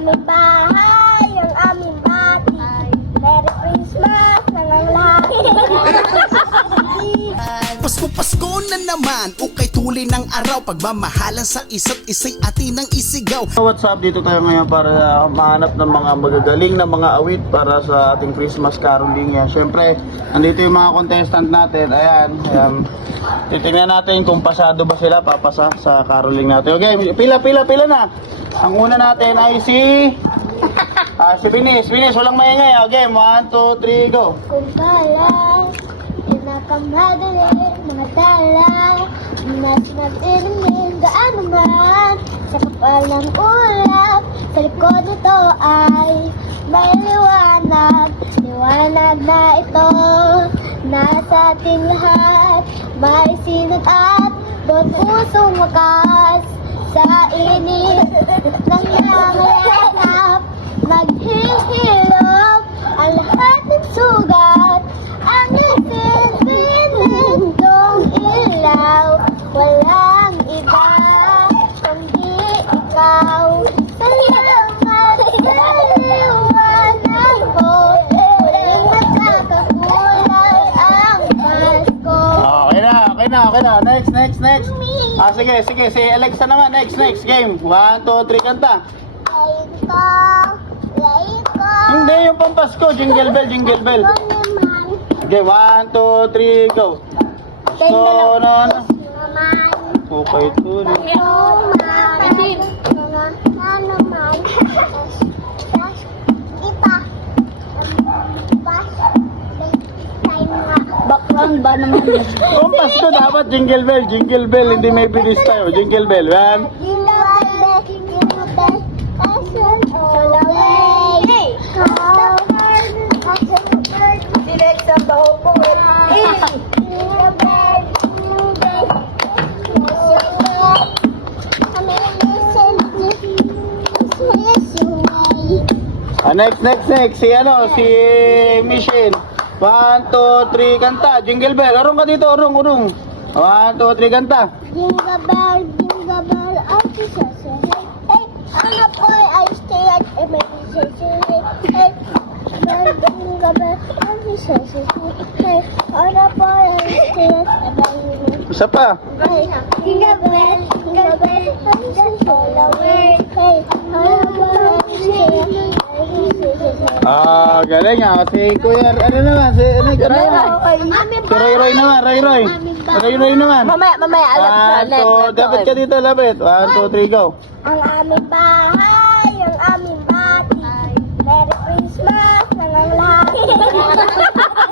aming bahay, ang aming bati. Merry Christmas na lang lahat. Pasko na naman, ukay tuloy ng araw. Pagmamahalan sa isa't isa'y atin ang isigaw. What's up? Dito tayo ngayon para mahanap ng mga magagaling na mga awit para sa ating Christmas caroling yan. Siyempre, andito yung mga contestant natin. Ayan. Titingnan natin kung pasado ba sila papasa sa caroling natin. Okay, pila na. Ang una natin ay si Binis. Binis, walang maingay. Okay, 1, 2, 3, go. Kung pala, pinakamadali, mga tala, na sinabinin, gaano man, sa kapal ng ulap, sa likod nito ay may liwanag, liwanag na ito, nasa ating lahat, may sinag at doon pusong wakas, sa init ng nangyayakap, maghihilop, ang lahat ng sugat, ang isinsinitong ilaw, walang iba, kundi ikaw. Salamat sa liwanag mo, muling magkakakulay ang Pasko. Okay na. Next. Sige. Si Alexa naman. Next. Game. 1, 2, 3, kanta. Laiko. Hindi, yung pampasko. Jingle bell. Okay, 1, 2, 3, go. So, Naman. Okay, tuloy. Background ba naman? Kung Pasko dapat jingle bell, hindi may bilis tayo. Jingle bell, yan. Next. Si Michelle. 1, 2, 3, kanta. Jingle bell. Urong ka dito, urong. 1, 2, 3, kanta. Jingle bell, ang sisase. Hey, ano po ay stay at emergency. Hey, jingle bell, ang sisase. Hey, ano po ay stay at emergency. Isa pa. Hey, jingle bell, ang sisase. Hey, ano po ay stay at emergency. Galing nga. Si Kuya, ano naman? Si Roy naman. Roy naman. Mamaya, alam ko. Dapat ka dito, lapit. 1, 2, 3, go. Ang aming bahay, ang aming bati. Merry Christmas na lang lahat.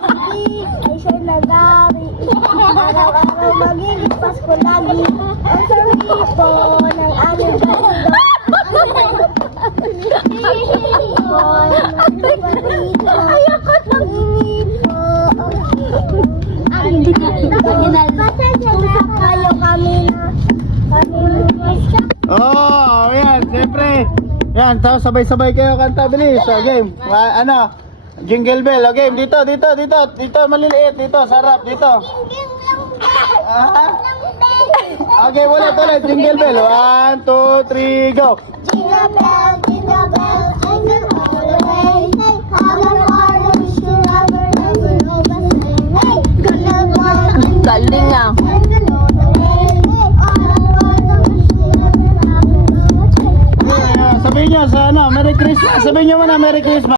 Ay siya'y nagari. Araw-araw magiging Pasko lagi. Ang sarito ng aming banda. Ayoko nang kayo kami Oh, yan, siyempre. Yan, tapos sabay-sabay kayo kanta, bilis. Game. Jingle bell. Game, dito. Dito, maliliit. Dito, sarap. Dito. Okay, ulit. Jingle bell. 1, 2, 3, go. Jingle bell, and the all the way. All the water, wish you never know the same. Hey, jingle bell, Galing ah. and the all the way. All the water, wish you never know the same. Sabihin nyo sa Merry Christmas. Sabihin nyo muna, Merry Christmas.